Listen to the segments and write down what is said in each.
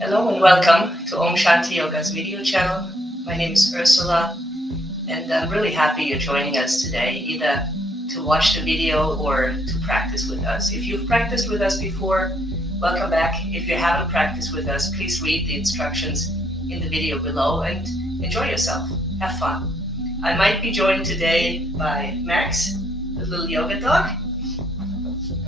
Hello and welcome to Om Shanti Yoga's video channel. My name is Ursula and I'm really happy you're joining us today, either to watch the video or to practice with us. If you've practiced with us before, welcome back. If you haven't practiced with us, please read the instructions in the video below and enjoy yourself. Have fun. I might be joined today by Max, the little yoga dog.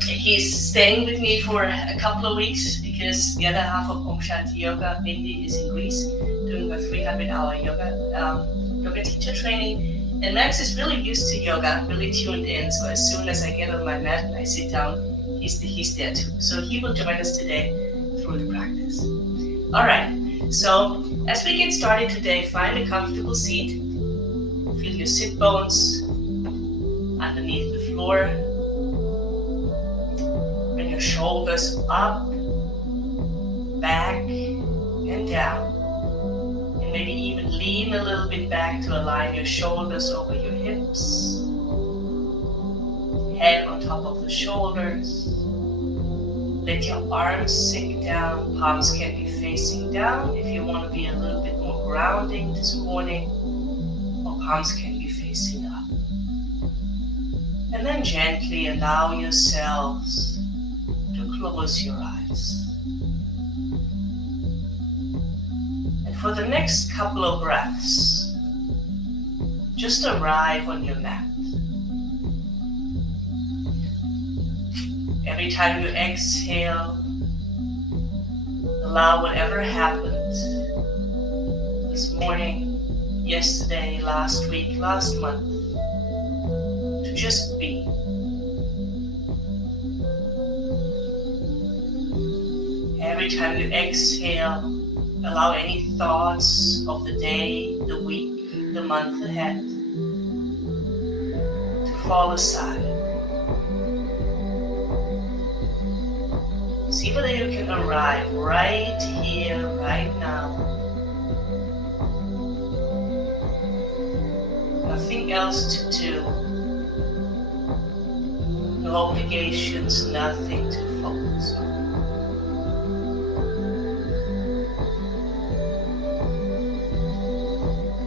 He's staying with me for a couple of weeks because the other half of Om Shanti Yoga, Bindi, is in Greece doing her 300-hour yoga teacher training. And Max is really used to yoga, really tuned in. So as soon as I get on my mat and I sit down, he's there too. So he will join us today through the practice. All right. So as we get started today, find a comfortable seat. Feel your sit bones underneath the floor. Bring your shoulders up, back, and down. And maybe even lean a little bit back to align your shoulders over your hips. Head on top of the shoulders. Let your arms sink down. Palms can be facing down if you want to be a little bit more grounding this morning. Or palms can be facing up. And then gently allow yourselves to close your eyes. And for the next couple of breaths, just arrive on your mat. Every time you exhale, allow whatever happened this morning, yesterday, last week, last month, to just be. Every time you exhale, allow any thoughts of the day, the week, the month ahead to fall aside. See whether you can arrive right here, right now. Nothing else to do. No obligations, nothing to focus on.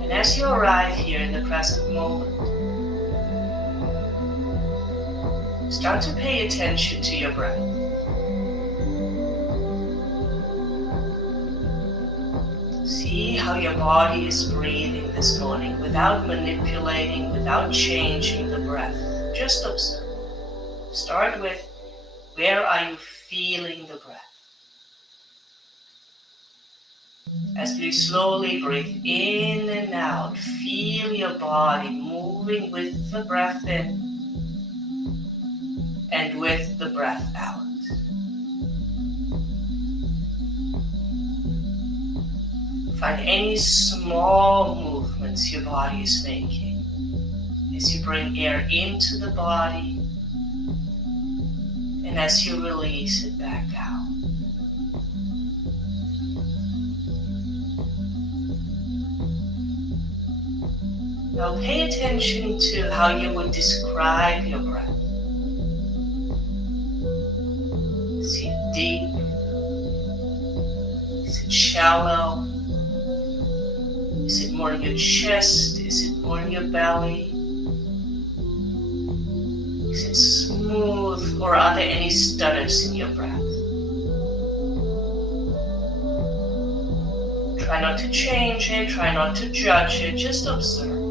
And as you arrive here in the present moment, start to pay attention to your breath. See how your body is breathing this morning without manipulating, without changing the breath. Just observe. Start with, where are you feeling the breath? As you slowly breathe in and out, feel your body moving with the breath in and with the breath out. Find any small movements your body is making as you bring air into the body and as you release it back out. Now pay attention to how you would describe your breath. Is it deep? Is it shallow? Is it more in your chest? Is it more in your belly? Is it smooth, or are there any stutters in your breath? Try not to change it, try not to judge it, just observe.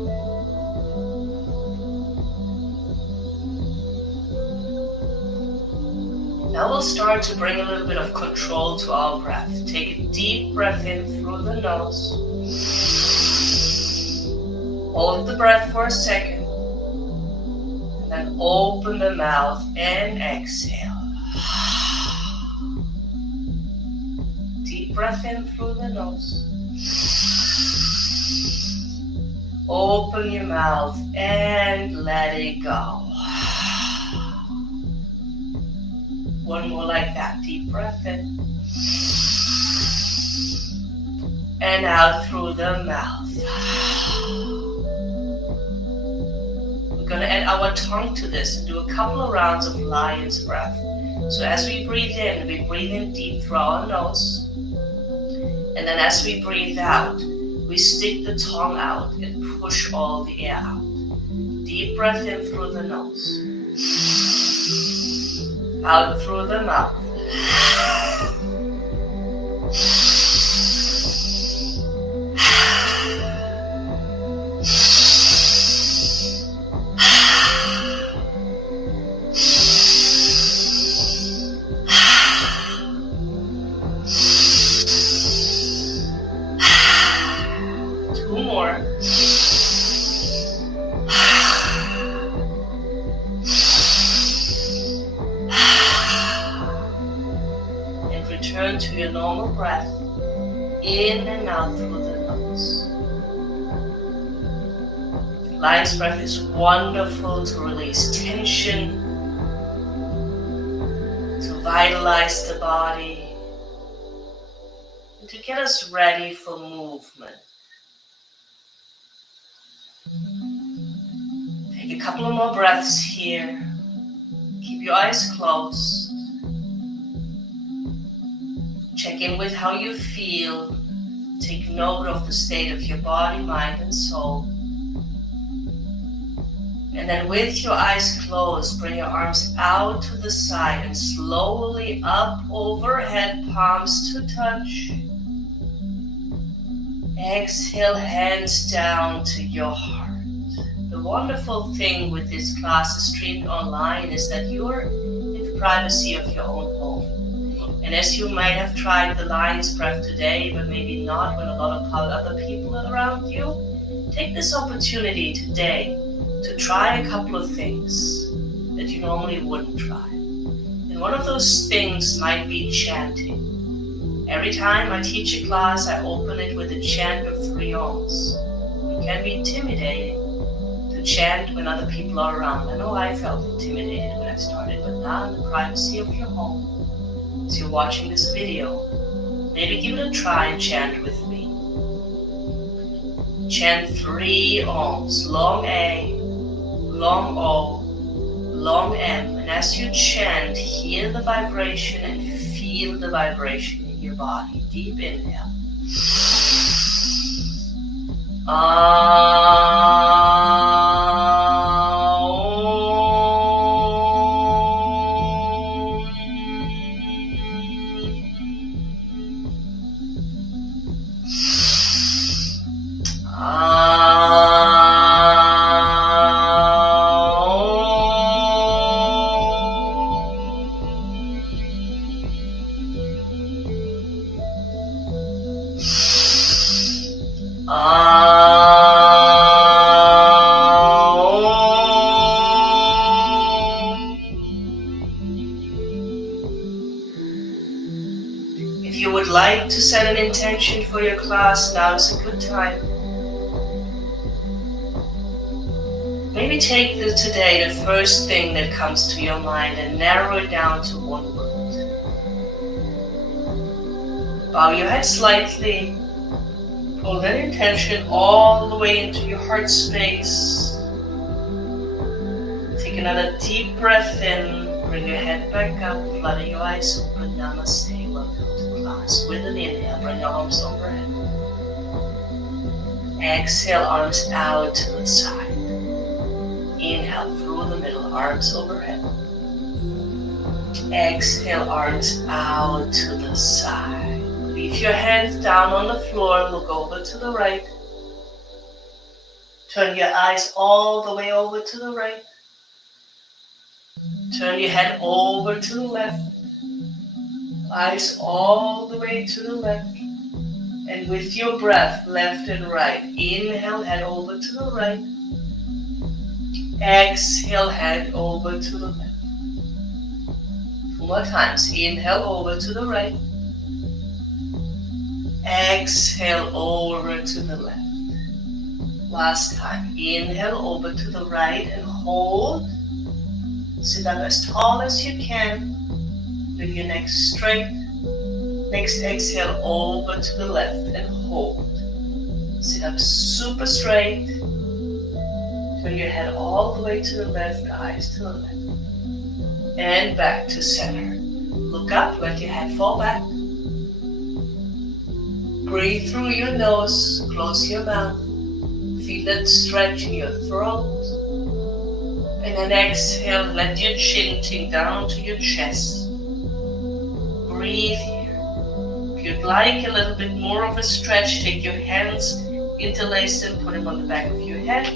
Now we'll start to bring a little bit of control to our breath. Take a deep breath in through the nose. Hold the breath for a second. And then open the mouth and exhale. Deep breath in through the nose. Open your mouth and let it go. One more like that. Deep breath in. And out through the mouth. We're going to add our tongue to this and do a couple of rounds of lion's breath. So as we breathe in deep through our nose. And then as we breathe out, we stick the tongue out and push all the air out. Deep breath in through the nose. Out through the mouth. Two more. And return to your normal breath. In and out through the nose. Lion's breath is wonderful to release tension, to vitalize the body, and to get us ready for movement. Take a couple of more breaths here. Keep your eyes closed. Check in with how you feel. Take note of the state of your body, mind, and soul. And then with your eyes closed, bring your arms out to the side and slowly up overhead, palms to touch. Exhale, hands down to your heart. The wonderful thing with this class streamed online is that you're in the privacy of your own home. And as you might have tried the lion's breath today, but maybe not when a lot of other people are around you, take this opportunity today to try a couple of things that you normally wouldn't try. And one of those things might be chanting. Every time I teach a class, I open it with a chant of 3 ohms. It can be intimidating to chant when other people are around. I know I felt intimidated when I started, but now in the privacy of your home, as you're watching this video, maybe give it a try and chant with me. Chant 3 ohms, long A, long O, long M. And as you chant, hear the vibration and feel the vibration in your body. Deep inhale. If you would like to set an intention for your class, now is a good time. Maybe take today the first thing that comes to your mind and narrow it down to one word. Bow your head slightly. Pull that intention all the way into your heart space. Take another deep breath in. Bring your head back up. Flutter your eyes open. Namaste. Welcome to class. With an inhale, bring your arms overhead. Exhale, arms out to the side. Inhale through the middle, arms overhead. Exhale, arms out to the side. Leave your hands down on the floor, look over to the right. Turn your eyes all the way over to the right. Turn your head over to the left. Eyes all the way to the left. And with your breath, left and right. Inhale, head over to the right. Exhale, head over to the left. 2 more times. Inhale, over to the right. Exhale, over to the left. Last time. Inhale, over to the right and hold. Sit up as tall as you can. With your neck straight. Next exhale, over to the left and hold. Sit up super straight. Turn your head all the way to the left, eyes to the left. And back to center. Look up, let your head fall back. Breathe through your nose, close your mouth. Feel that stretch in your throat. And then exhale, let your chin sink down to your chest. Breathe here. If you'd like a little bit more of a stretch, take your hands, interlace them, put them on the back of your head.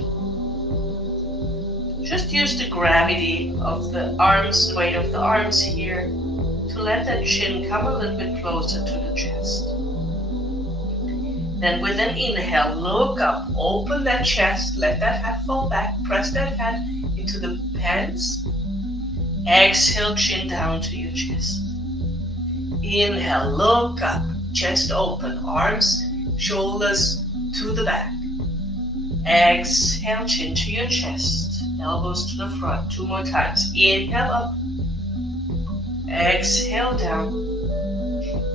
Just use the gravity of the arms, the weight of the arms here, to let that chin come a little bit closer to the chest. Then with an inhale, look up, open that chest, let that head fall back, press that head into the hands. Exhale, chin down to your chest. Inhale, look up, chest open, arms, shoulders to the back. Exhale, chin to your chest, elbows to the front. 2 more times. Inhale up. Exhale down.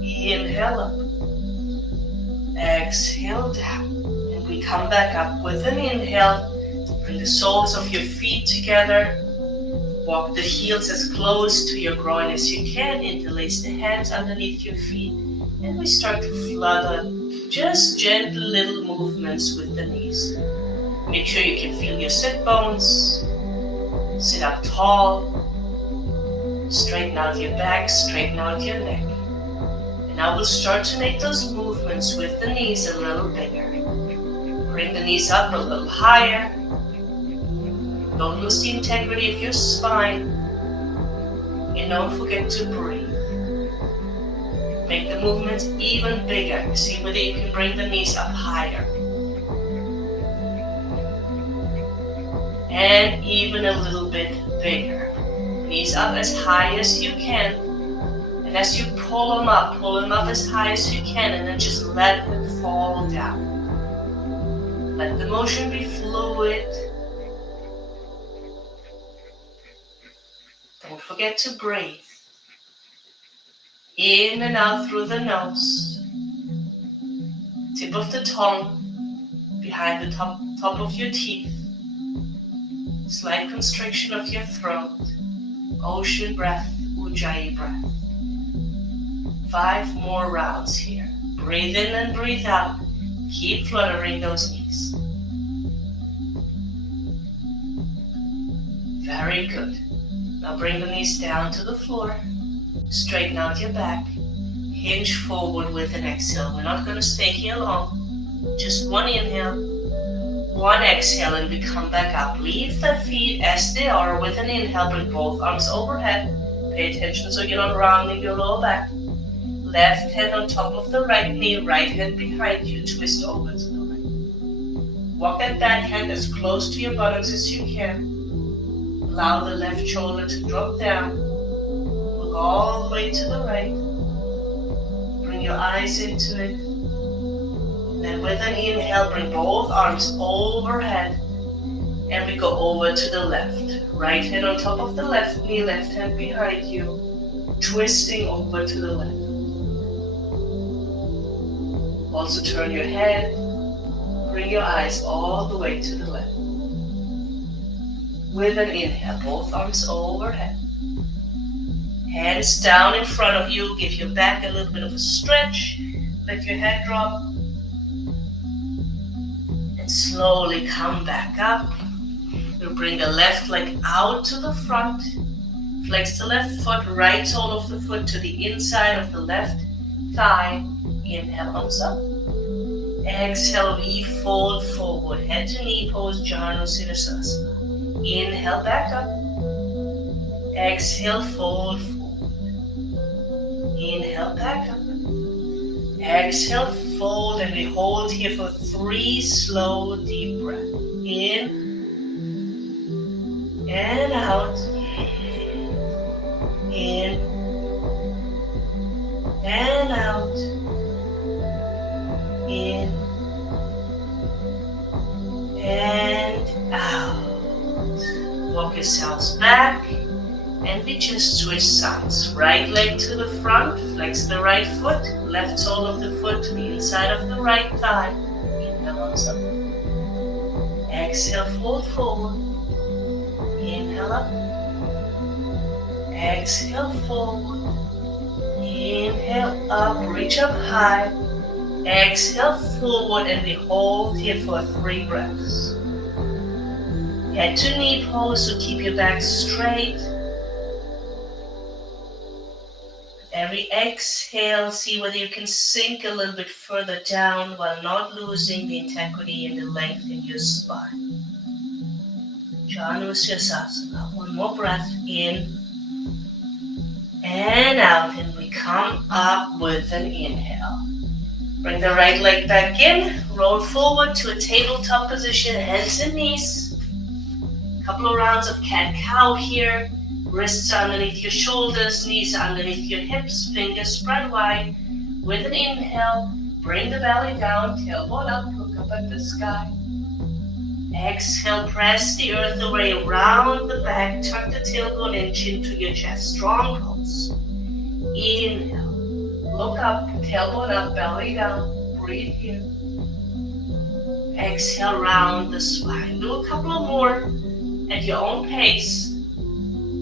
Inhale up. Exhale down. And we come back up with an inhale. Bring the soles of your feet together. Walk the heels as close to your groin as you can. Interlace the hands underneath your feet. And we start to flutter. Just gentle little movements with the knees. Make sure you can feel your sit bones. Sit up tall. Straighten out your back, straighten out your neck. And now we'll start to make those movements with the knees a little bigger. Bring the knees up a little higher. Don't lose the integrity of your spine. And don't forget to breathe. Make the movements even bigger. See whether you can bring the knees up higher. And even a little bit bigger. Knees up as high as you can. And as you pull them up as high as you can, and then just let them fall down. Let the motion be fluid. Don't forget to breathe. In and out through the nose. Tip of the tongue behind the top of your teeth. Slight constriction of your throat. Ocean breath, Ujjayi breath. 5 more rounds here. Breathe in and breathe out. Keep fluttering those knees. Very good. Now bring the knees down to the floor. Straighten out your back. Hinge forward with an exhale. We're not going to stay here long. Just 1 inhale, 1 exhale, and we come back up. Leave the feet as they are with an inhale. Bring both arms overhead. Pay attention so you're not rounding your lower back. Left hand on top of the right knee, right hand behind you. Twist over to the right. Walk that back hand as close to your buttocks as you can. Allow the left shoulder to drop down. Look all the way to the right. Bring your eyes into it. Then with an inhale, bring both arms overhead. And we go over to the left. Right hand on top of the left knee, left hand behind you. Twisting over to the left. Also turn your head. Bring your eyes all the way to the left. With an inhale, both arms overhead. Hands down in front of you. Give your back a little bit of a stretch. Let your head drop. And slowly come back up. We'll bring the left leg out to the front. Flex the left foot, right sole of the foot to the inside of the left thigh. Inhale, arms up. Exhale, we fold forward. Head to knee pose, Janu Siddhasana. Inhale, back up. Exhale, fold forward. Inhale, back up. Exhale, fold, and we hold here for 3 slow, deep breaths. In and out. In and out. In and out. Walk yourselves back, and we just switch sides. Right leg to the front, flex the right foot, left sole of the foot to the inside of the right thigh. Inhale, arms up. Exhale, fold forward. Inhale up. Exhale forward. Inhale up, reach up high. Exhale forward and we hold here for 3 breaths. Head to knee pose, so keep your back straight. Every exhale, see whether you can sink a little bit further down while not losing the integrity and the length in your spine. Janushirasana. One more breath in and out, and we come up with an inhale. Bring the right leg back in, roll forward to a tabletop position, hands and knees. Couple of rounds of cat-cow here. Wrists underneath your shoulders, knees underneath your hips, fingers spread wide. With an inhale, bring the belly down, tailbone up, look up at the sky. Exhale, press the earth away, round the back, tuck the tailbone in, chin to your chest, strong pulse. Inhale, look up, tailbone up, belly down, breathe here. Exhale, round the spine. Do a couple of more at your own pace.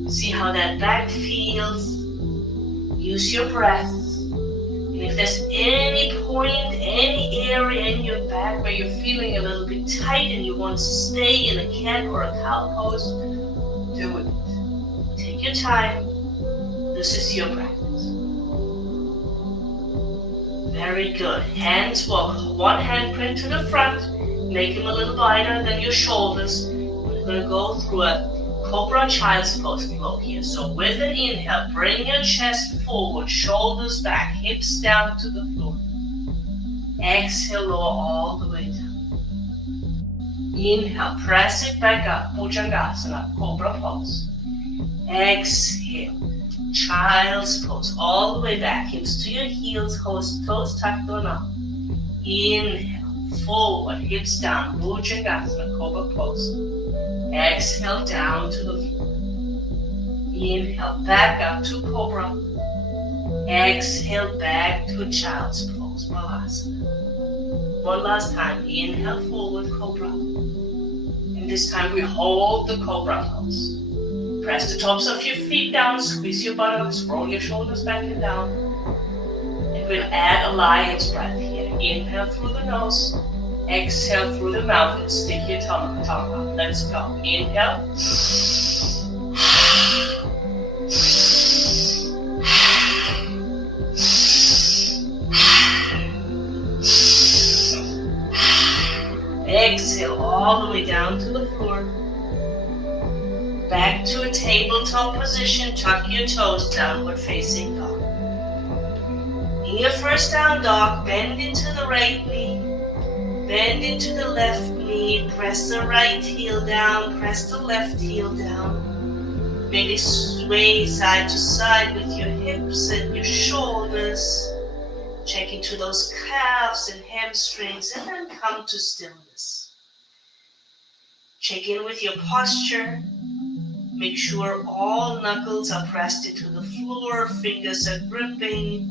See how that back feels. Use your breath. And if there's any point, any area in your back where you're feeling a little bit tight and you want to stay in a cat or a cow pose, do it. Take your time. This is your practice. Very good. Hands walk. One handprint to the front. Make them a little wider than your shoulders. We're going to go through a Cobra Child's Pose flow here. So with an inhale, bring your chest forward, shoulders back, hips down to the floor. Exhale, lower all the way down. Inhale, press it back up, Bhujangasana, Cobra Pose. Exhale, Child's Pose, all the way back, hips to your heels, toes tucked on up. Inhale, forward, hips down, Bhujangasana, Cobra Pose. Exhale down to the floor. Inhale back up to Cobra. Exhale back to Child's Pose, Balasana. One last time. Inhale forward, Cobra. And this time we hold the Cobra Pose. Press the tops of your feet down, squeeze your buttocks, roll your shoulders back and down. And we'll add a lion's breath here. Inhale through the nose. Exhale through the mouth and stick your tongue out. Let's go. Inhale. Exhale all the way down to the floor. Back to a tabletop position. Tuck your toes, downward facing dog. In your first down dog, bend into the right knee. Bend into the left knee, press the right heel down, press the left heel down. Maybe sway side to side with your hips and your shoulders. Check into those calves and hamstrings and then come to stillness. Check in with your posture. Make sure all knuckles are pressed into the floor, fingers are gripping.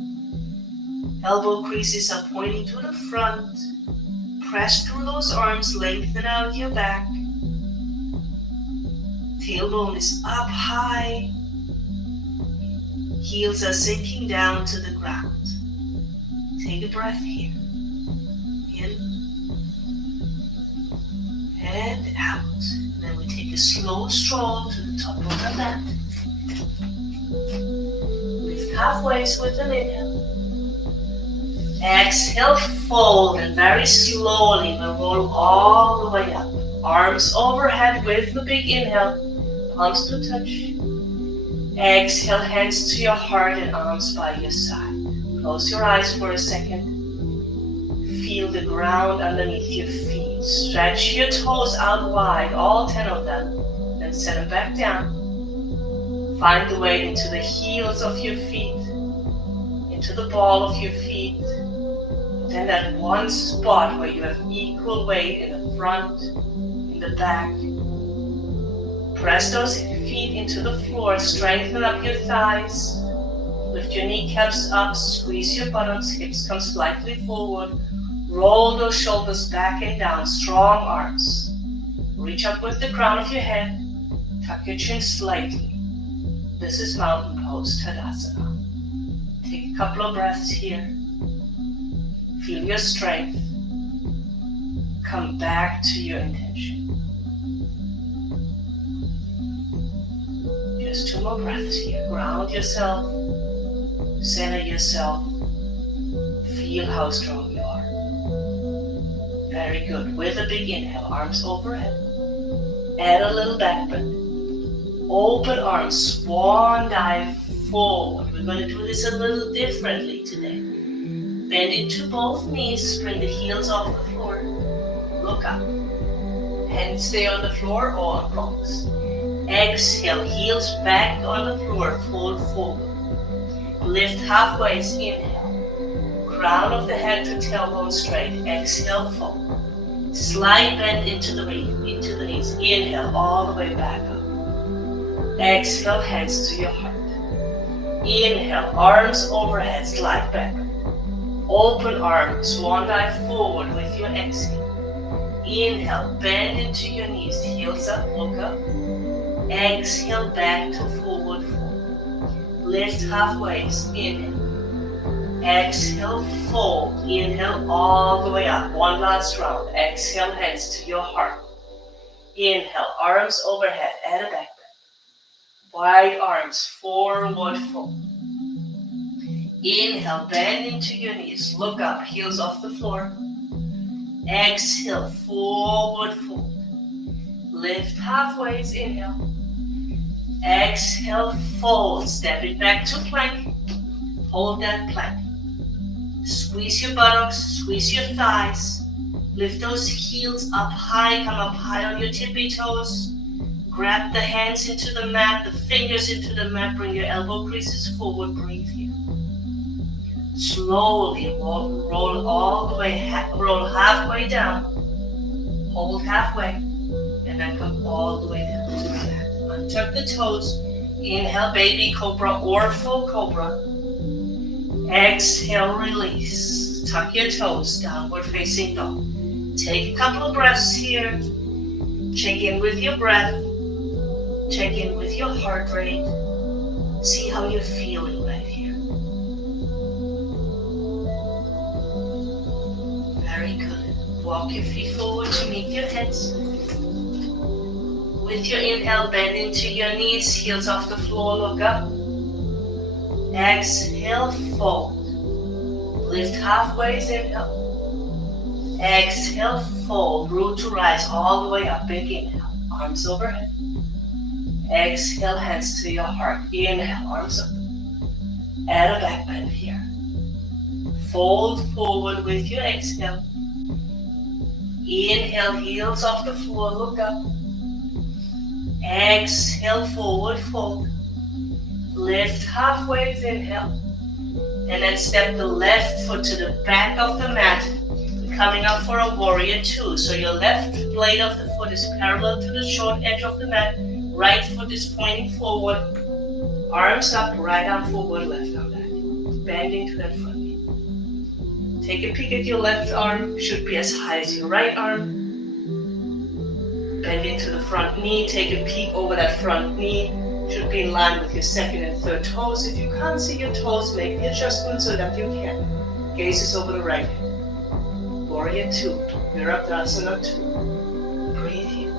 Elbow creases are pointing to the front. Press through those arms, lengthen out your back. Tailbone is up high. Heels are sinking down to the ground. Take a breath here. In and out. And then we take a slow stroll to the top of the mat. Lift halfway with an inhale. Exhale, fold, and very slowly we'll roll all the way up. Arms overhead with the big inhale, palms to touch. Exhale, hands to your heart and arms by your side. Close your eyes for a second. Feel the ground underneath your feet. Stretch your toes out wide, all 10 of them. Then set them back down. Find the weight into the heels of your feet, into the ball of your feet. Then that one spot where you have equal weight in the front, in the back. Press those feet into the floor, strengthen up your thighs. Lift your kneecaps up, squeeze your buttocks, hips come slightly forward. Roll those shoulders back and down, strong arms. Reach up with the crown of your head, tuck your chin slightly. This is mountain pose, Tadasana. Take a couple of breaths here. Feel your strength. Come back to your intention. Just 2 more breaths here. Ground yourself. Center yourself. Feel how strong you are. Very good. With a big inhale, arms overhead. Add a little back bend. Open arms, swan dive forward. We're going to do this a little differently today. Bend into both knees, bring the heels off the floor. Look up. Hands stay on the floor or on blocks. Exhale, heels back on the floor, fold forward. Lift halfway, inhale. Crown of the head to tailbone straight. Exhale, fold. Slight bend into the knees. Inhale, all the way back up. Exhale, hands to your heart. Inhale, arms overhead, slide back. Open arms, swan dive forward with your exhale. Inhale, bend into your knees, heels up, look up. Exhale, back to forward fold. Lift halfway, inhale. Exhale, fold. Inhale, all the way up. One last round. Exhale, hands to your heart. Inhale, arms overhead, add a back bend. Wide arms, forward fold. Inhale, bend into your knees, look up, heels off the floor. Exhale, forward fold. Lift halfway, inhale. Exhale, fold. Step it back to plank. Hold that plank. Squeeze your buttocks, squeeze your thighs. Lift those heels up high, come up high on your tippy toes. Grab the hands into the mat, the fingers into the mat. Bring your elbow creases forward, breathe here. Slowly roll all the way, roll halfway down. Hold halfway, and then come all the way down to the mat. Untuck the toes. Inhale, baby cobra or full cobra. Exhale, release. Tuck your toes, downward facing dog. Take a couple of breaths here. Check in with your breath. Check in with your heart rate. See how you're feeling right here. Very good. Walk your feet forward to meet your heads. With your inhale, bend into your knees, heels off the floor, look up. Exhale, fold. Lift halfway, inhale. Exhale, fold. Root to rise all the way up. Big inhale. Arms overhead. Exhale, hands to your heart. Inhale, arms up. Add a back bend here. Fold forward with your exhale. Inhale, heels off the floor, look up. Exhale, forward fold. Lift halfway, inhale. And then step the left foot to the back of the mat. Coming up for a warrior two. So your left blade of the foot is parallel to the short edge of the mat. Right foot is pointing forward. Arms up, right arm forward, left arm back. Bending to that front knee. Take a peek at your left arm. Should be as high as your right arm. Bend into the front knee. Take a peek over that front knee. Should be in line with your second and third toes. If you can't see your toes, make the adjustment so that you can. Gaze is over the right hand. Warrior two. Virabhasana 2. Breathe here.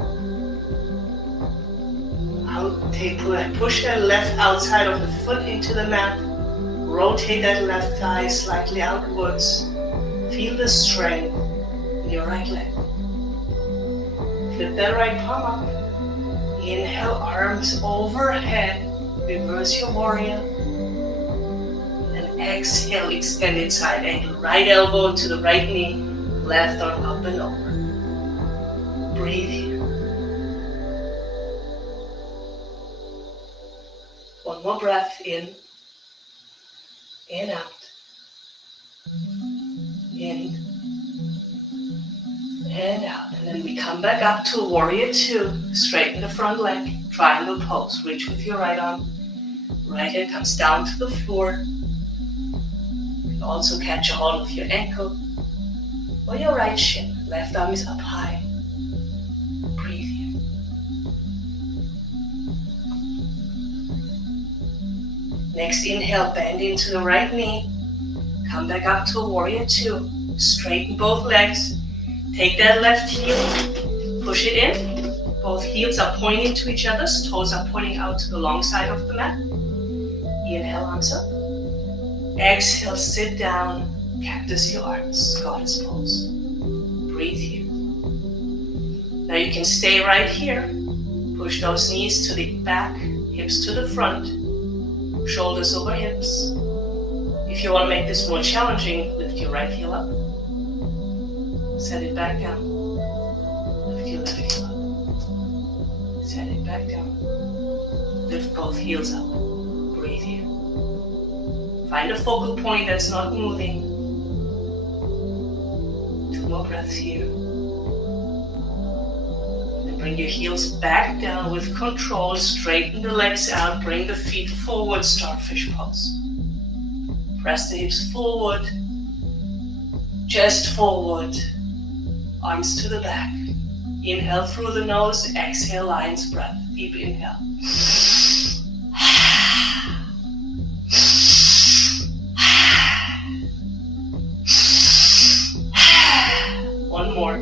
Push that left outside of the foot into the mat. Rotate that left thigh slightly outwards. Feel the strength in your right leg. Flip that right palm up. Inhale, arms overhead. Reverse your warrior. And exhale, extended side angle. Right elbow to the right knee. Left arm up and over. Breathe here. One more breath in out. In and out. And then we come back up to warrior two. Straighten the front leg. Triangle pose. Reach with your right arm. Right hand comes down to the floor. You can also catch a hold of your ankle or your right shin. Left arm is up high. Breathe here. Next inhale, bend into the right knee. Come back up to warrior two. Straighten both legs. Take that left heel, push it in. Both heels are pointing to each other's toes are pointing out to the long side of the mat. Inhale, arms up. Exhale, sit down. Cactus your arms, goddess pose. Breathe here. Now you can stay right here. Push those knees to the back, hips to the front, shoulders over hips. If you want to make this more challenging, lift your right heel up. Set it back down. Lift your left heel up. Set it back down. Lift both heels up. Breathe here. Find a focal point that's not moving. 2 more breaths here. And bring your heels back down with control. Straighten the legs out. Bring the feet forward. Starfish pose. Press the hips forward. Chest forward. Arms to the back. Inhale through the nose. Exhale, lion's breath. Deep inhale. One more.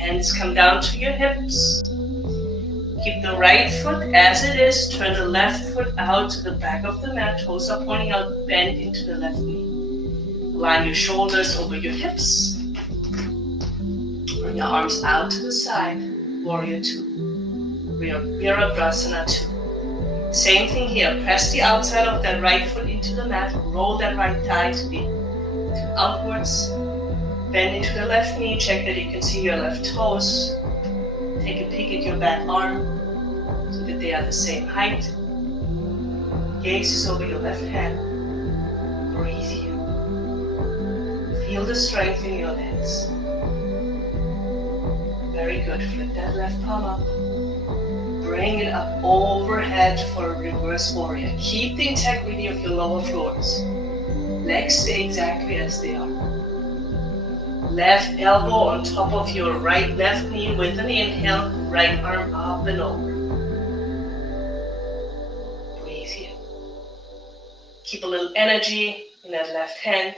Hands come down to your hips. Keep the right foot as it is. Turn the left foot out to the back of the mat. Toes are pointing out. Bend into the left knee. Line your shoulders over your hips. Bring your arms out to the side. Warrior two. Virabhasana two. Same thing here. Press the outside of that right foot into the mat. Roll that right thigh to outwards. Bend into the left knee. Check that you can see your left toes. Take a peek at your back arm so that they are the same height. Gaze is over your left hand. Breathe here. Feel the strength in your legs. Very good. Flip that left palm up. Bring it up overhead for a reverse warrior. Keep the integrity of your lower floors. Legs stay exactly as they are. Left elbow on top of your left knee with an inhale. Right arm up and over. Breathe here. Keep a little energy in that left hand.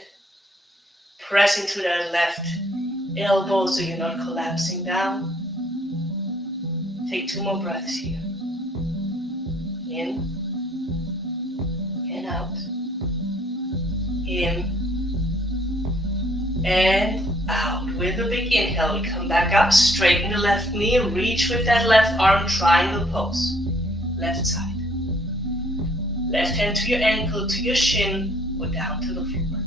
Press into that left elbow so you're not collapsing down. Take 2 more breaths here. In and out. In and out. With a big inhale, we come back up. Straighten the left knee. Reach with that left arm. Triangle pose. Left side. Left hand to your ankle, to your shin, or down to the floor.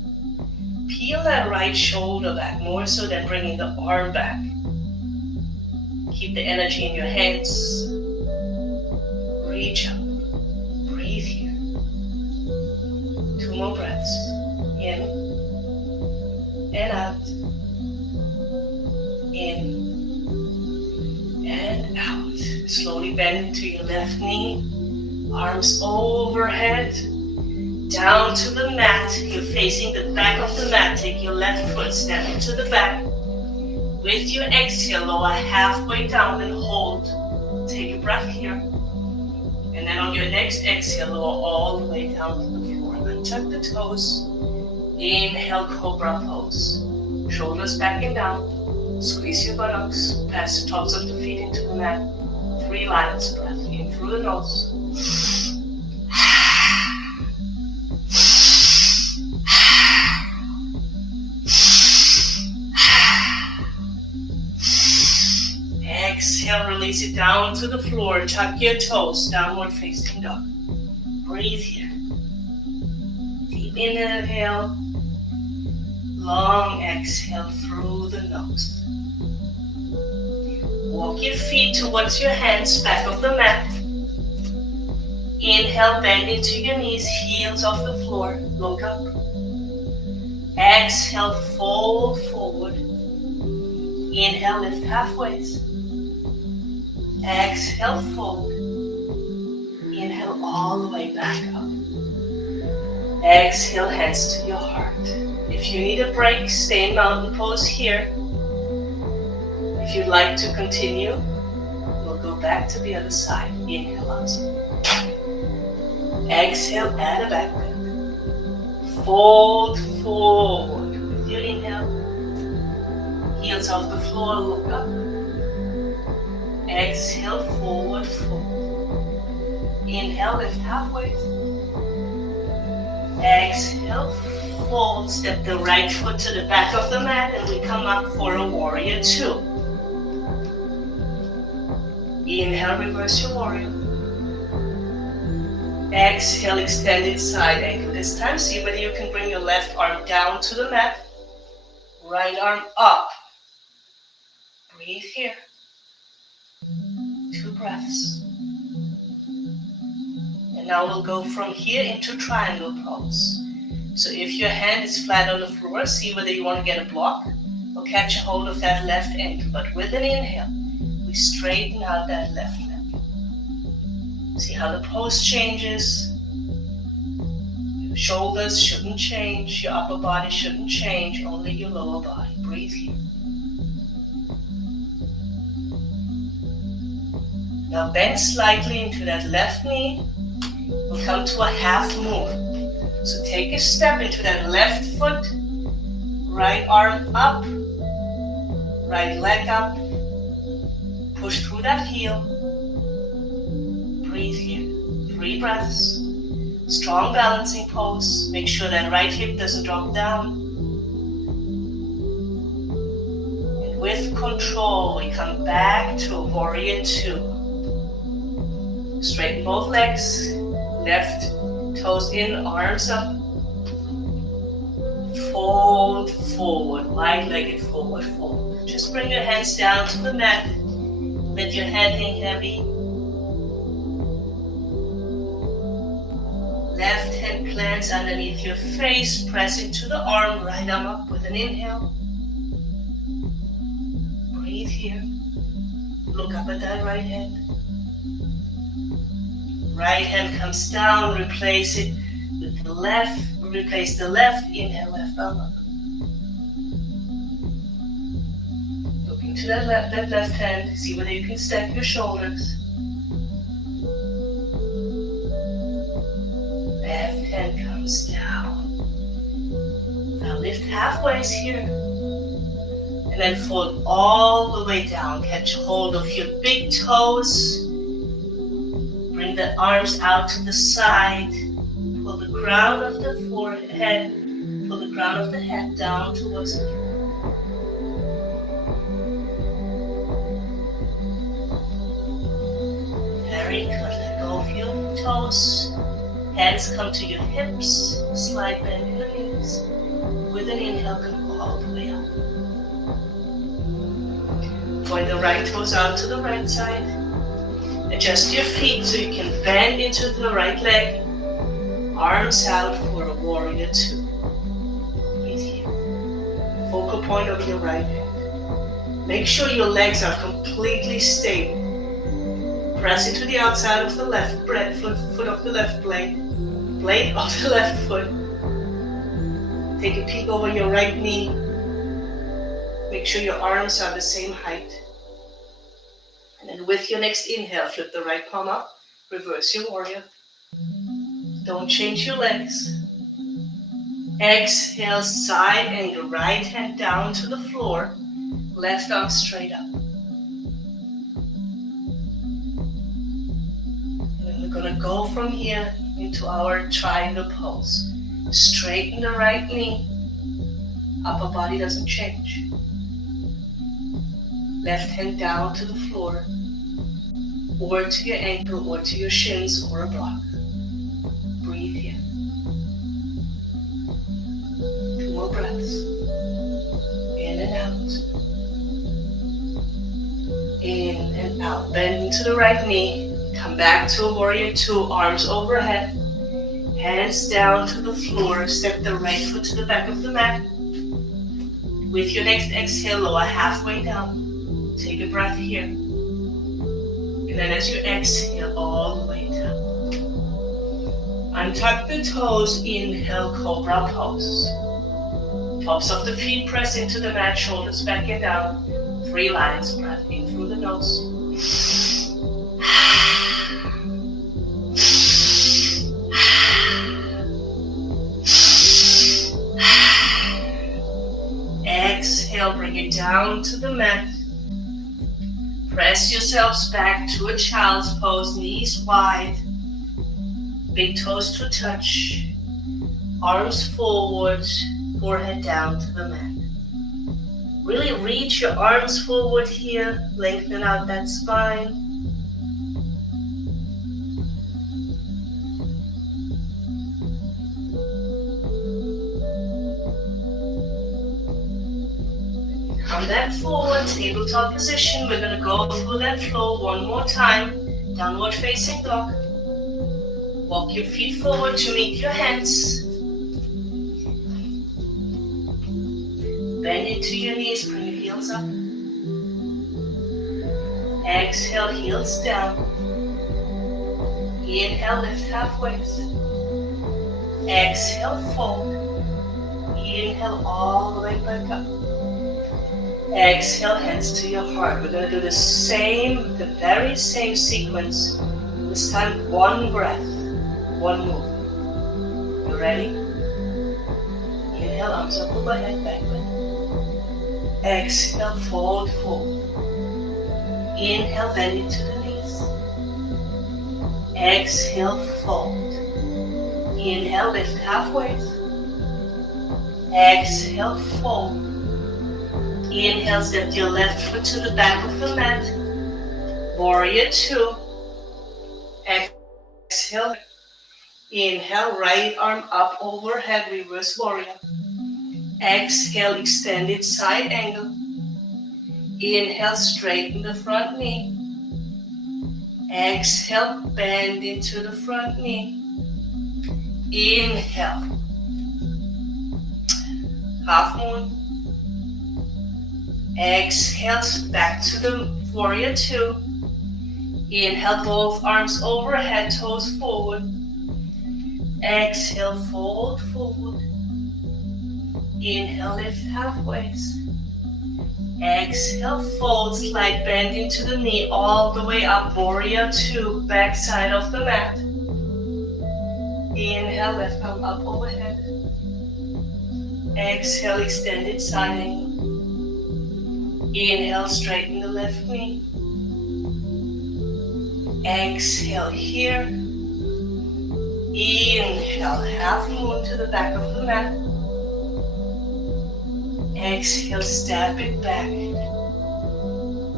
Peel that right shoulder back more so than bringing the arm back. Keep the energy in your hands. Reach up. Breathe here. 2 more breaths. In and out. In and out. Slowly bend into your left knee. Arms overhead. Down to the mat. You're facing the back of the mat. Take your left foot, step into the back. With your exhale, lower halfway down and hold. Take a breath here. And then on your next exhale, lower all the way down to the floor. Untuck the toes. Inhale, cobra pose. Shoulders back and down. Squeeze your buttocks. Pass the tops of the feet into the mat. 3 lion's breath. In through the nose. Exhale, release it down to the floor. Tuck your toes, downward facing dog. Breathe here. Deep inhale. Long exhale through the nose. Walk your feet towards your hands, back of the mat. Inhale, bend into your knees, heels off the floor. Look up. Exhale, fold forward. Inhale, lift halfway. Exhale, fold. Inhale all the way back up. Exhale, hands to your heart. If you need a break, stay in mountain pose here. If you'd like to continue, we'll go back to the other side. Inhale, arms up. Exhale, add a back bend. Fold forward with your inhale. Heels off the floor, look up. Exhale, forward fold. Inhale, lift halfway. Exhale, fold. Step the right foot to the back of the mat and we come up for a warrior two. Inhale, reverse your warrior. Exhale, extended side angle. This time, see whether you can bring your left arm down to the mat. Right arm up. Breathe here. 2 breaths. And now we'll go from here into triangle pose. So if your hand is flat on the floor, see whether you want to get a block or catch a hold of that left ankle. But with an inhale, we straighten out that left leg. See how the pose changes. Your shoulders shouldn't change, your upper body shouldn't change, only your lower body. Breathe here. Now bend slightly into that left knee. We'll come to a half move. So take a step into that left foot, right arm up, right leg up, push through that heel, breathe here, 3 breaths, strong balancing pose, make sure that right hip doesn't drop down, and with control we come back to warrior two. Straighten both legs, left toes in, arms up. Fold forward, wide-legged forward fold. Just bring your hands down to the mat. Let your head hang heavy. Left hand plants underneath your face. Press into the arm, right arm up with an inhale. Breathe here. Look up at that right hand. Right hand comes down, replace it with the left, replace the left, inhale, left arm up. Looking to that left hand, see whether you can stack your shoulders. Left hand comes down. Now lift halfway here. And then fold all the way down. Catch hold of your big toes. Bring the arms out to the side. Pull the crown of the forehead. Pull the crown of the head down towards the floor. Very good. Let go of your toes. Hands come to your hips. Slide bend in the knees. With an inhale, come all the way up. Point the right toes out to the right side. Adjust your feet so you can bend into the right leg. Arms out for a warrior two. Breathe here. Focal point of your right hand. Make sure your legs are completely stable. Press into the outside of the left foot of the left blade. Blade of the left foot. Take a peek over your right knee. Make sure your arms are the same height. And then with your next inhale, flip the right palm up, reverse your warrior. Don't change your legs. Exhale, side angle, right hand down to the floor, left arm straight up. And then we're gonna go from here into our triangle pose. Straighten the right knee, upper body doesn't change. Left hand down to the floor, or to your ankle, or to your shins, or a block. Breathe here. 2 more breaths. In and out. In and out. Bend into the right knee. Come back to a warrior two, arms overhead. Hands down to the floor. Step the right foot to the back of the mat. With your next exhale, lower halfway down. Take a breath here. And then as you exhale, all the way down. Untuck the toes, inhale, cobra pose. Tops of the feet press into the mat, shoulders back and down. 3 lines, breath in through the nose. down to the mat. Press yourselves back to a child's pose, knees wide, big toes to touch, arms forward, forehead down to the mat. Really reach your arms forward here, lengthen out that spine. Come back forward, tabletop position. We're going to go through that flow one more time. Downward facing dog. Walk your feet forward to meet your hands. Bend into your knees, bring your heels up. Exhale, heels down. Inhale, lift halfway. Exhale, fold. Inhale, all the way back up. Exhale, hands to your heart. We're going to do the very same sequence. This time, one breath, one move. You ready? Inhale, arms up overhead, back bend. Exhale, fold forward. Inhale, bend into the knees. Exhale, fold. Inhale, lift halfway. Exhale, fold. Inhale, step your left foot to the back of the mat. Warrior two. Exhale. Inhale, right arm up overhead, reverse warrior. Exhale, extended side angle. Inhale, straighten the front knee. Exhale, bend into the front knee. Inhale. Half moon. Exhale, back to the warrior two. Inhale, both arms overhead, toes forward. Exhale, fold forward. Inhale, lift halfway. Exhale, fold, slide, bend into the knee all the way up. Warrior two, back side of the mat. Inhale, left arm up overhead. Exhale, extended side angle. Inhale, straighten the left knee. Exhale here. Inhale, half moon to the back of the mat. Exhale, step it back.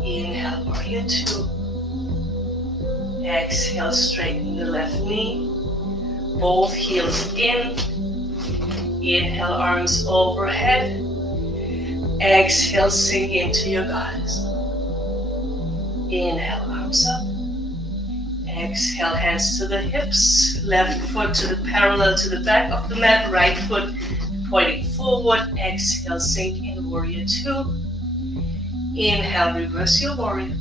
Inhale, warrior two. Exhale, straighten the left knee. Both heels in. Inhale, arms overhead. Exhale, sink into your goddess. Inhale, arms up. Exhale, hands to the hips. Left foot to the parallel to the back of the mat. Right foot pointing forward. Exhale, sink in warrior two. Inhale, reverse your warrior.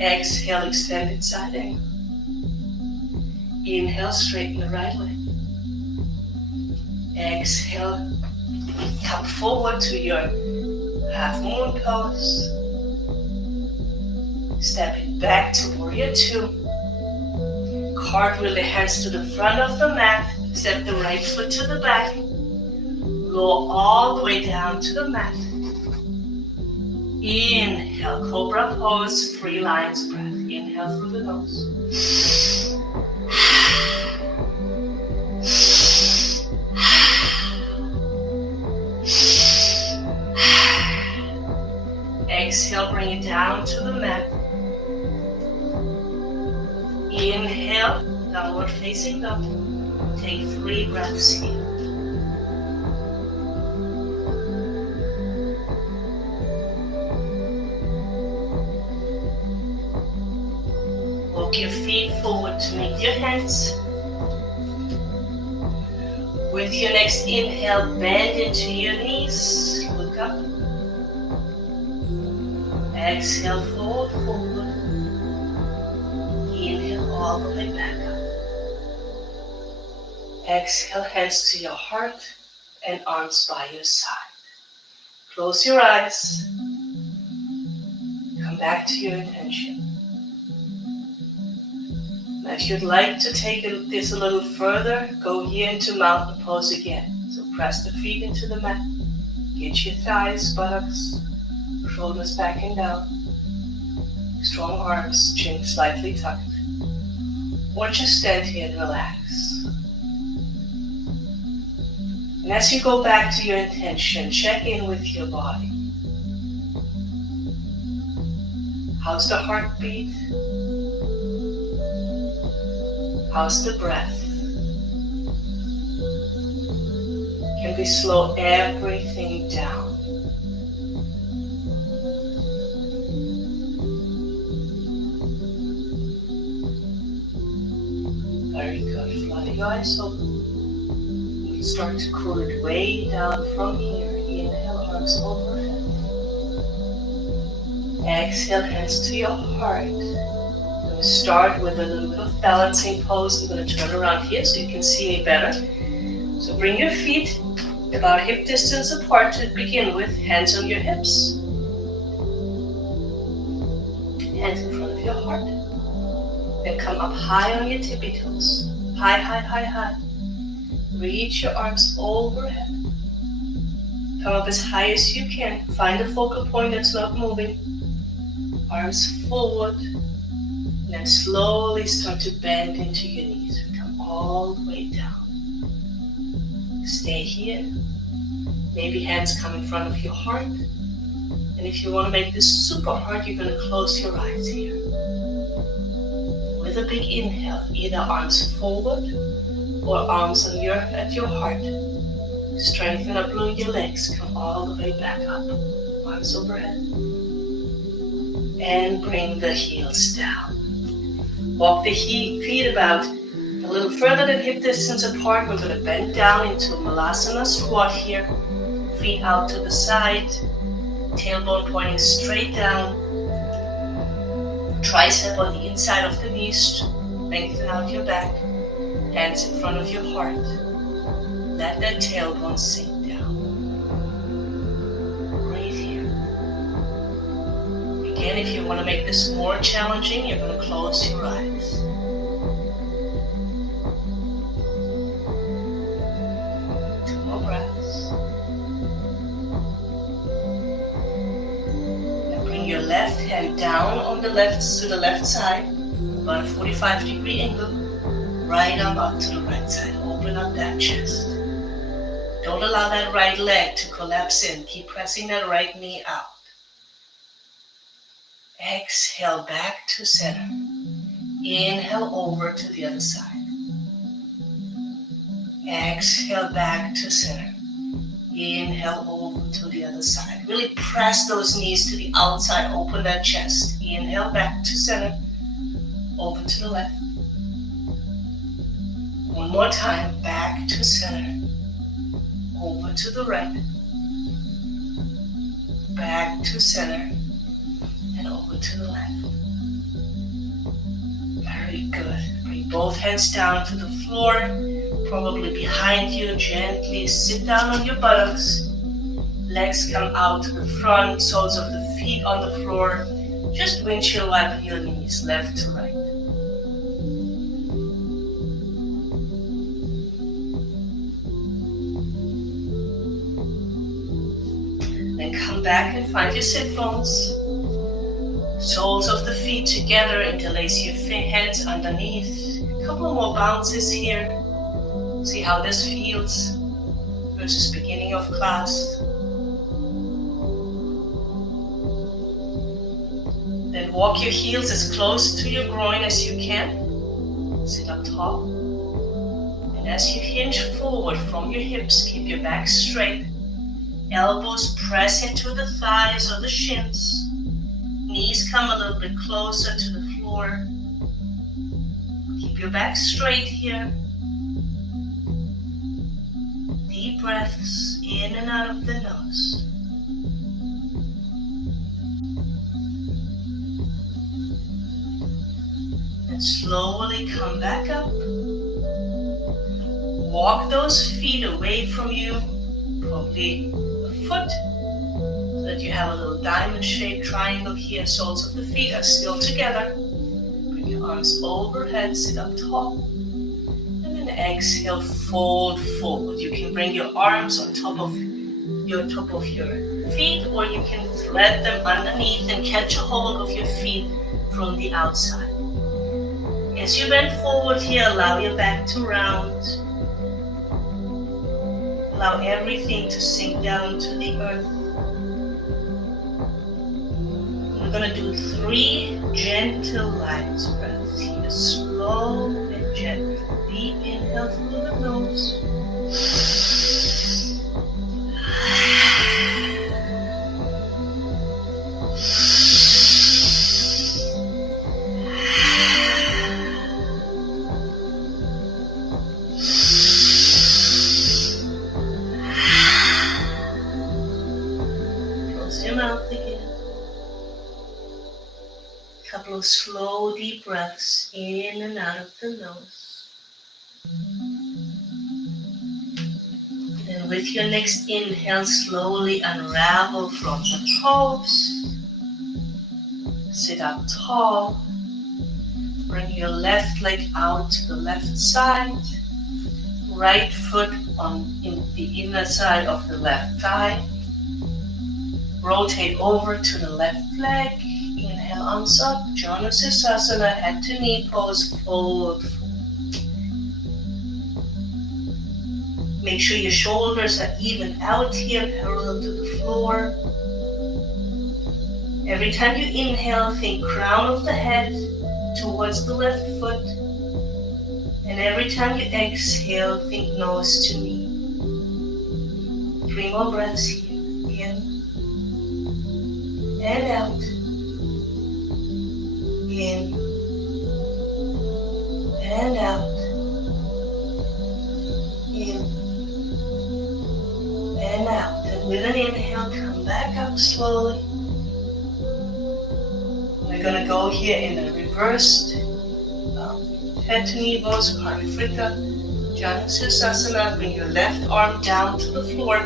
Exhale, extended side angle. Inhale, straighten the right leg. Exhale, come forward to your half moon pose. Step it back to warrior two. Cartwheel the hands to the front of the mat. Step the right foot to the back. Go all the way down to the mat. Inhale, cobra pose, 3 lines breath. Inhale through the nose. Exhale, bring it down to the mat. Inhale, downward facing dog. Take 3 breaths here. Walk your feet forward to meet your hands. With your next inhale, bend into your knees. Look up. Exhale, fold forward. Inhale all the way back up. Exhale, hands to your heart and arms by your side. Close your eyes. Come back to your intention. Now if you'd like to take this a little further, go here into mountain pose again. So press the feet into the mat. Get your thighs, buttocks, shoulders back and down. Strong arms, chin slightly tucked. Or just stand here and relax. And as you go back to your intention, check in with your body. How's the heartbeat? How's the breath? Can we slow everything down? Very good. Flutter your eyes open. Start to cool it way down from here. Inhale, arms overhead. Exhale, hands to your heart. I'm going to start with a little bit of balancing pose. I'm going to turn around here so you can see me better. So bring your feet about hip distance apart to begin with. Hands on your hips. Hands in front of your heart. Then come up high on your tippy toes. High, high, high, high. Reach your arms overhead. Come up as high as you can. Find a focal point that's not moving. Arms forward. And then slowly start to bend into your knees. Come all the way down. Stay here. Maybe hands come in front of your heart. And if you want to make this super hard, you're going to close your eyes here. With a big inhale, either arms forward or arms on at your heart. Strengthen up below your legs. Come all the way back up. Arms overhead. And bring the heels down. Walk the feet about a little further than hip distance apart. We're going to bend down into a Malasana squat here. Feet out to the side. Tailbone pointing straight down. Tricep on the inside of the knees. Lengthen out your back. Hands in front of your heart. Let that tailbone sink down. Breathe here. Again, if you want to make this more challenging, you're going to close your eyes. Two more breaths. And bring your left hand down on the left to the left side, about a 45-degree angle. Right arm up to the right side. Open up that chest. Don't allow that right leg to collapse in. Keep pressing that right knee out. Exhale back to center. Inhale over to the other side. Exhale back to center. Inhale over to the other side. Really press those knees to the outside. Open that chest. Inhale back to center. Over to the left. One more time, back to center, over to the right, back to center, and over to the left. Very good. Bring both hands down to the floor, probably behind you. Gently sit down on your buttocks. Legs come out to the front, soles of the feet on the floor. Just windshield wipe your knees, left to right. Then come back and find your sit bones. Soles of the feet together, interlace your hands underneath. A couple more bounces here. See how this feels versus beginning of class. Then walk your heels as close to your groin as you can. Sit up tall. And as you hinge forward from your hips, keep your back straight. Elbows press into the thighs or the shins. Knees come a little bit closer to the floor. Keep your back straight here. Deep breaths in and out of the nose. And slowly come back up. Walk those feet away from you, probably a foot, so that you have a little diamond-shaped triangle here. Soles of the feet are still together. Bring your arms overhead, sit up tall. And then exhale, fold forward. You can bring your arms on top of your top of your feet, or you can thread them underneath and catch a hold of your feet from the outside. As you bend forward here, allow your back to round. Allow everything to sink down to the earth. We're going to do 3 gentle light breaths here, slow and gentle. Deep inhale through the nose. Close your mouth again. Couple of slow, deep breaths in and out of the nose. And with your next inhale, slowly unravel from the toes. Sit up tall. Bring your left leg out to the left side. Right foot in the inner side of the left thigh. Rotate over to the left leg. Inhale, arms up. Janusasana, head to knee pose, forward. Make sure your shoulders are even out here, parallel to the floor. Every time you inhale, think crown of the head towards the left foot. And every time you exhale, think nose to knee. 3 more breaths here. In and out. In and out. In and out. And with an inhale, come back up slowly. We're going to go here in a reversed head to knee pose, Parivrtta, Janusasana. Bring your left arm down to the floor.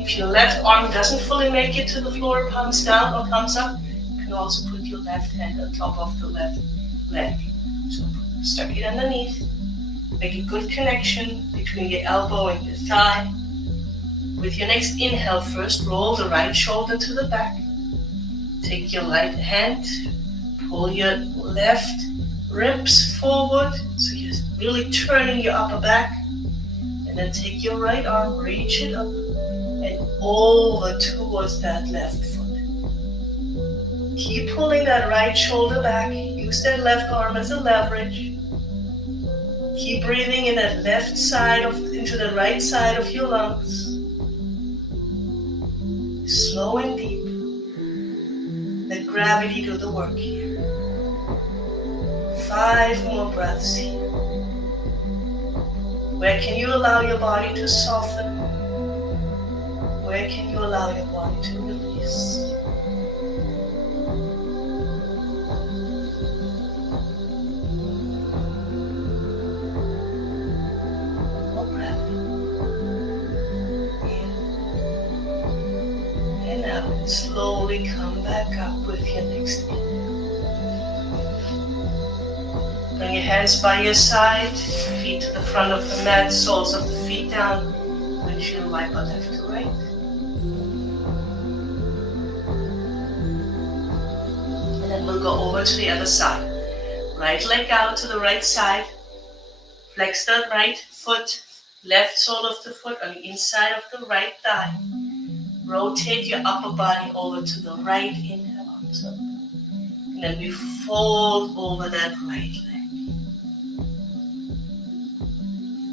If your left arm doesn't fully make it to the floor, palms down or palms up, you can also put your left hand on top of the left leg. So stuck it underneath. Make a good connection between your elbow and your thigh. With your next inhale, first roll the right shoulder to the back. Take your right hand, pull your left ribs forward, so you're really turning your upper back. And then take your right arm, reach it up and over towards that left foot. Keep pulling that right shoulder back. Use that left arm as a leverage. Keep breathing in that left side into the right side of your lungs. Slow and deep. Let gravity do the work here. 5 more breaths here. Where can you allow your body to soften? Where can you allow your body to release? More breath. In and out. And slowly come back up with your next inhale. Bring your hands by your side, feet to the front of the mat, soles of the feet down, windshield wiper left to right. And then we'll go over to the other side. Right leg out to the right side, flex that right foot, left sole of the foot on the inside of the right thigh. Rotate your upper body over to the right, inhale, arms up. And then we fold over that right leg.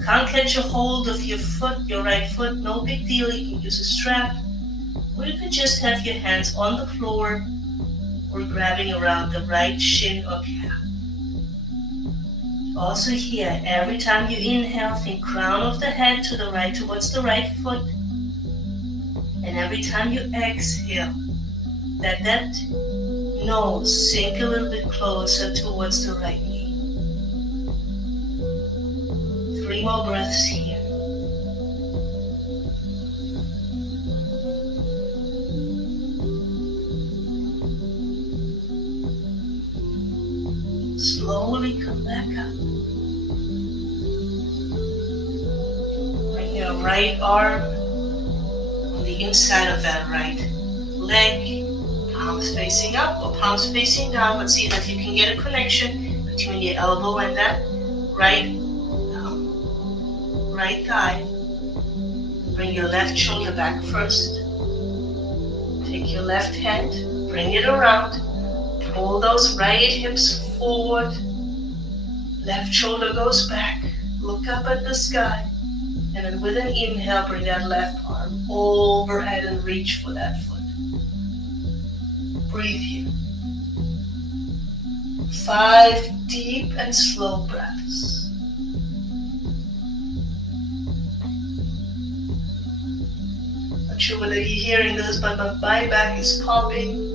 Can't catch a hold of your foot, your right foot, no big deal. You can use a strap, or you can just have your hands on the floor or grabbing around the right shin or calf. Also here, every time you inhale, think crown of the head to the right towards the right foot. And every time you exhale, let that nose sink a little bit closer towards the right knee. 3 more breaths here. Slowly come back up. Bring your right arm on the the inside of that right leg, palms facing up or palms facing down, but see that you can get a connection between your elbow and that right thigh. Bring your left shoulder back first. Take your left hand, bring it around, pull those right hips forward. Left shoulder goes back, look up at the sky, and then with an inhale, bring that left arm overhead and reach for that foot. Breathe here. 5 deep and slow breaths. Not sure whether you're hearing this, but my back is popping.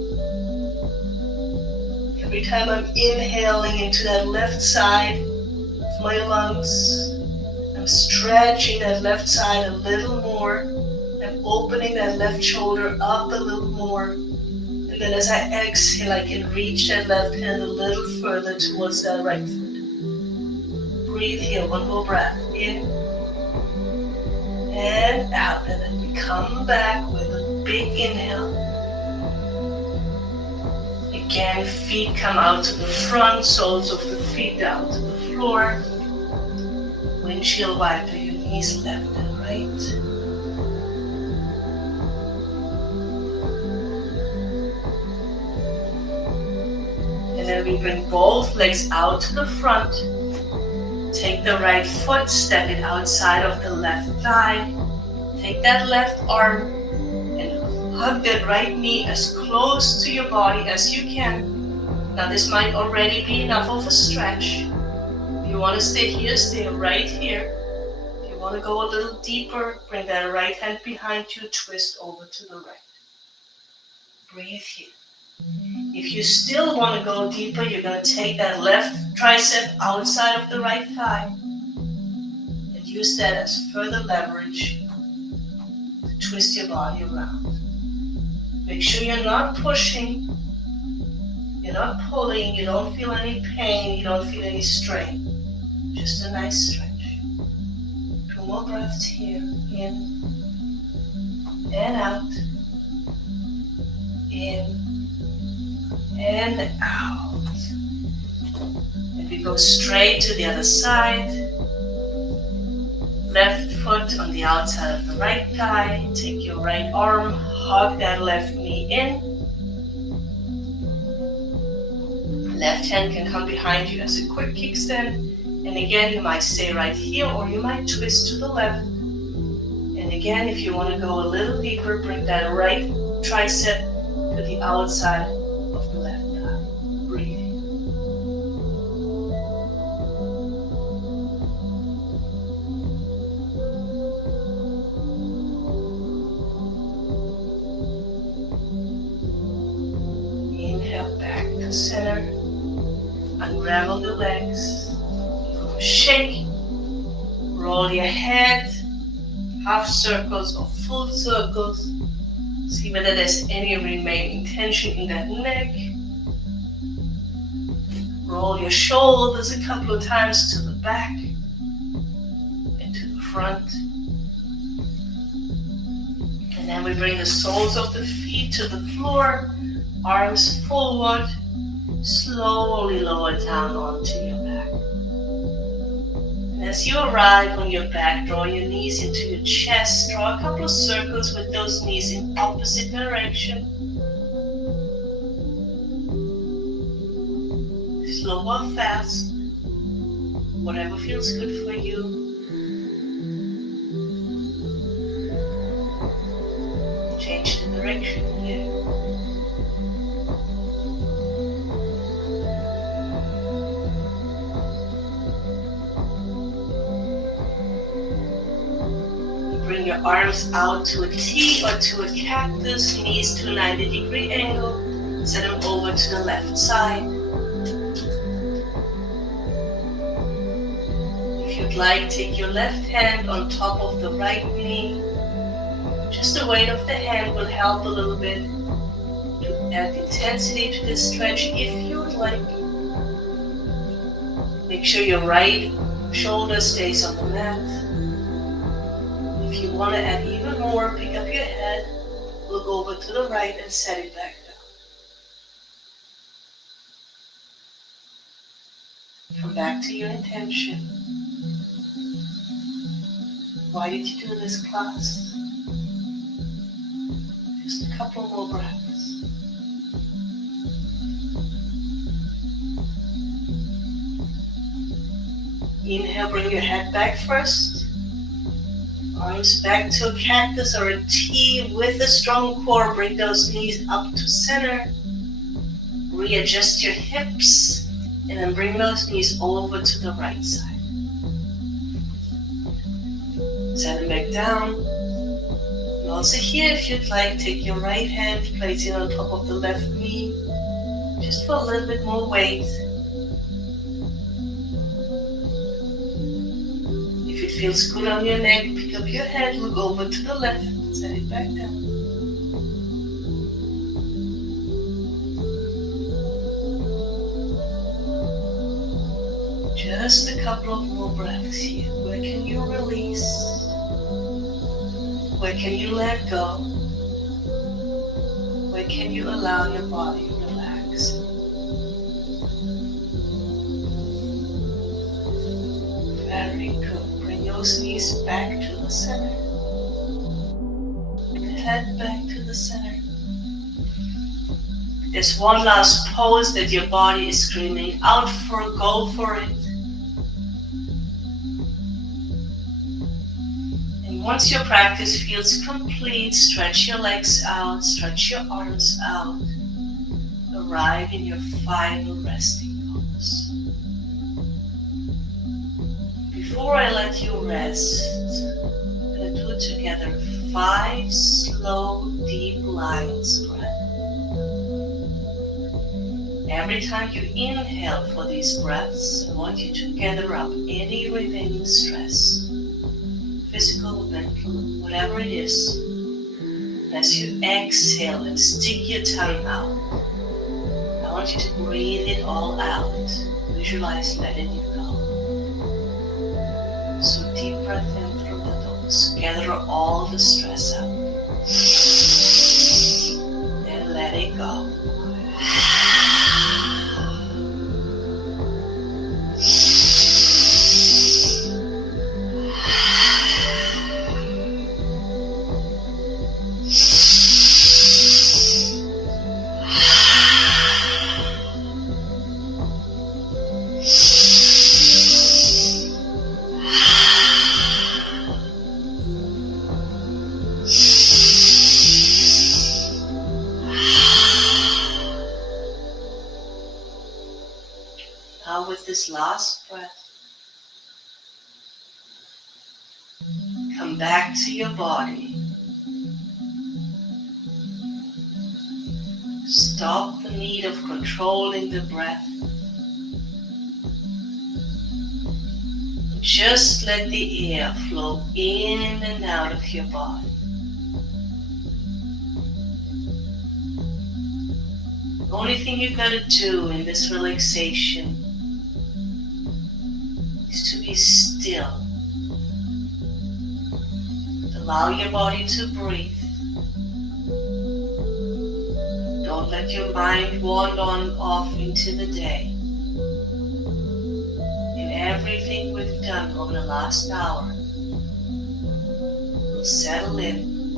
Every time I'm inhaling into that left side of my lungs, I'm stretching that left side a little more. I'm opening that left shoulder up a little more. And then as I exhale, I can reach that left hand a little further towards that right foot. Breathe here, one more breath. In and out. And then we come back with a big inhale. Again, feet come out to the front, soles of the feet down to the floor. Windshield wiper, your knees left and right. And then we bring both legs out to the front. Take the right foot, step it outside of the left thigh. Take that left arm and hug that right knee as close to your body as you can. Now this might already be enough of a stretch. If you want to stay here, stay right here. If you want to go a little deeper, bring that right hand behind you, twist over to the right. Breathe here. If you still want to go deeper, you're going to take that left tricep outside of the right thigh and use that as further leverage to twist your body around. Make sure you're not pushing, you're not pulling, you don't feel any pain, you don't feel any strain. Just a nice stretch. 2 more breaths here. In and out. In and out. And we go straight to the other side. Left foot on the outside of the right thigh. Take your right arm, hug that left knee in. Left hand can come behind you as a quick kickstand. And again, you might stay right here or you might twist to the left. And again, if you want to go a little deeper, bring that right tricep to the outside of the left thigh. Breathe. Inhale back to center. Unravel the legs. Shake. Roll your head. Half circles or full circles. See whether there's any remaining tension in that neck. Roll your shoulders a couple of times to the back and to the front. And then we bring the soles of the feet to the floor, arms forward, slowly lower down onto your back. And as you arrive on your back, draw your knees into your chest, draw a couple of circles with those knees in opposite direction. Slow or fast, whatever feels good for you. Change the direction here. Bring your arms out to a T or to a cactus, knees to a 90-degree angle. Set them over to the left side. If you'd like, take your left hand on top of the right knee. Just the weight of the hand will help a little bit to add intensity to this stretch if you would like. Make sure your right shoulder stays on the mat. If you want to add even more, pick up your head, look over to the right and set it back down. Come back to your intention. Why did you do this class? Just a couple more breaths. Inhale, bring your head back first. Arms back to a cactus or a T with a strong core. Bring those knees up to center. Readjust your hips and then bring those knees over to the right side. Set them back down. And also here, if you'd like, take your right hand, place it on top of the left knee, just for a little bit more weight. If it feels good on your neck, pick up your head, look over to the left, set it back down. Just a couple of more breaths here. Where can you release? Where can you let go? Where can you allow your body to relax? Very good. Bring those knees back to the center. Head back to the center. There's one last pose that your body is screaming out for. Go for it. Once your practice feels complete, stretch your legs out, stretch your arms out. Arrive in your final resting pose. Before I let you rest, I'm going to do together 5 slow, deep lines breath. Every time you inhale for these breaths, I want you to gather up any remaining stress. Physical, mental, whatever it is. As you exhale and stick your tongue out, I want you to breathe it all out. Visualize letting it go. So deep breath in through the nose. Gather all the stress out. And let it go. Now with this last breath, come back to your body. Stop the need of controlling the breath. Just let the air flow in and out of your body. The only thing you gotta do in this relaxation is to be still. Allow your body to breathe. Don't let your mind wander on off into the day. And everything we've done over the last hour will settle in,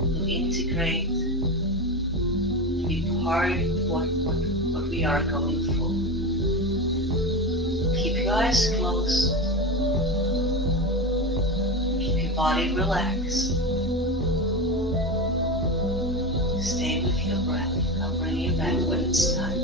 will integrate, and be part of what we are going for. Keep your eyes closed. Keep your body relaxed. Stay with your breath. I'll bring you back when it's time.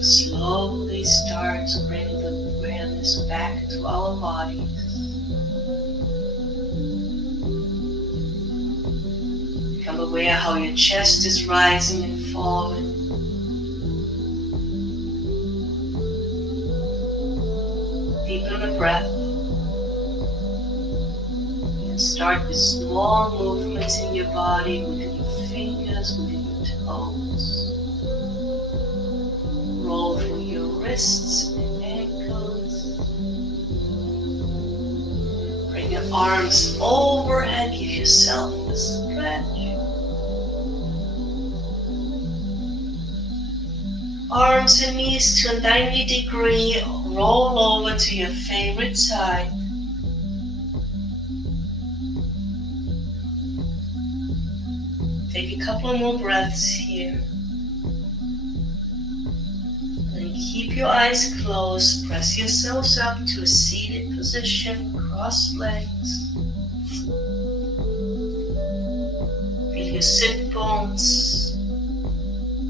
Slowly start to bring the awareness back to our bodies. Become aware how your chest is rising and falling. Deepen the breath. And start with small movements in your body, within your fingers, within your toes. Roll through your wrists and ankles. Bring your arms overhead, give yourself a stretch. Arms and knees to a 90-degree, roll over to your favorite side. Take a couple more breaths here. And keep your eyes closed. Press yourselves up to a seated position. Cross legs. Feel your sit bones.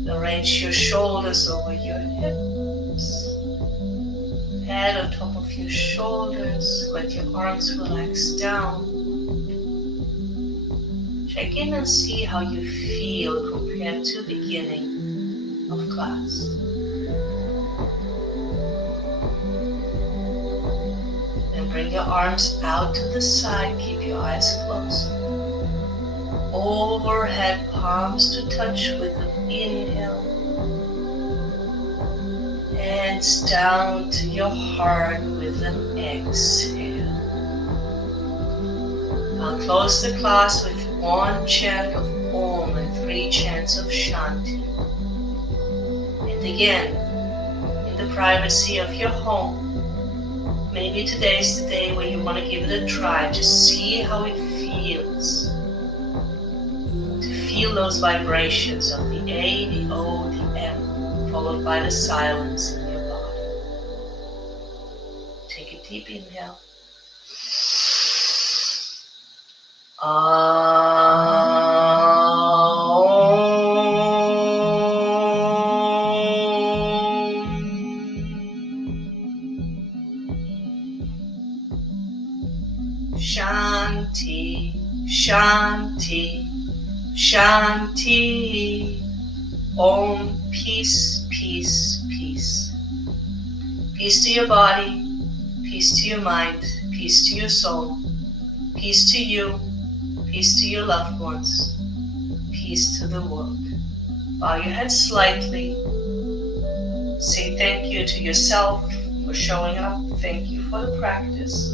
Arrange your shoulders over your hips. Head on top of your shoulders. Let your arms relax down. Check in and see how you feel compared to the beginning of class. Then bring your arms out to the side. Keep your eyes closed. Overhead, palms to touch with an inhale. Hands down to your heart with an exhale. I'll close the class with 1 chant of Om and 3 chants of Shanti. And again, in the privacy of your home, maybe today's the day where you want to give it a try. Just see how it feels. Feel those vibrations of the A, the O, the M, followed by the silence in your body. Take a deep inhale. Shanti, Shanti. Shanti, Om, peace, peace, peace. Peace to your body, peace to your mind, peace to your soul, peace to you, peace to your loved ones, peace to the world. Bow your head slightly. Say thank you to yourself for showing up. Thank you for the practice.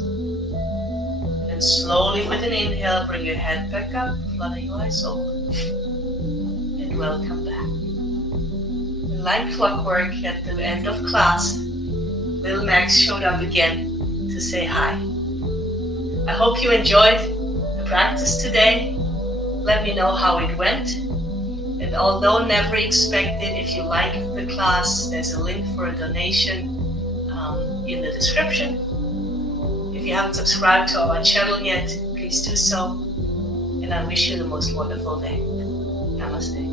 And slowly with an inhale, bring your head back up, flutter your eyes open. And welcome back. And like clockwork, at the end of class, little Max showed up again to say hi. I hope you enjoyed the practice today. Let me know how it went. And although never expected, if you liked the class, there's a link for a donation in the description. If you haven't subscribed to our channel yet, please do so. And I wish you the most wonderful day. Namaste.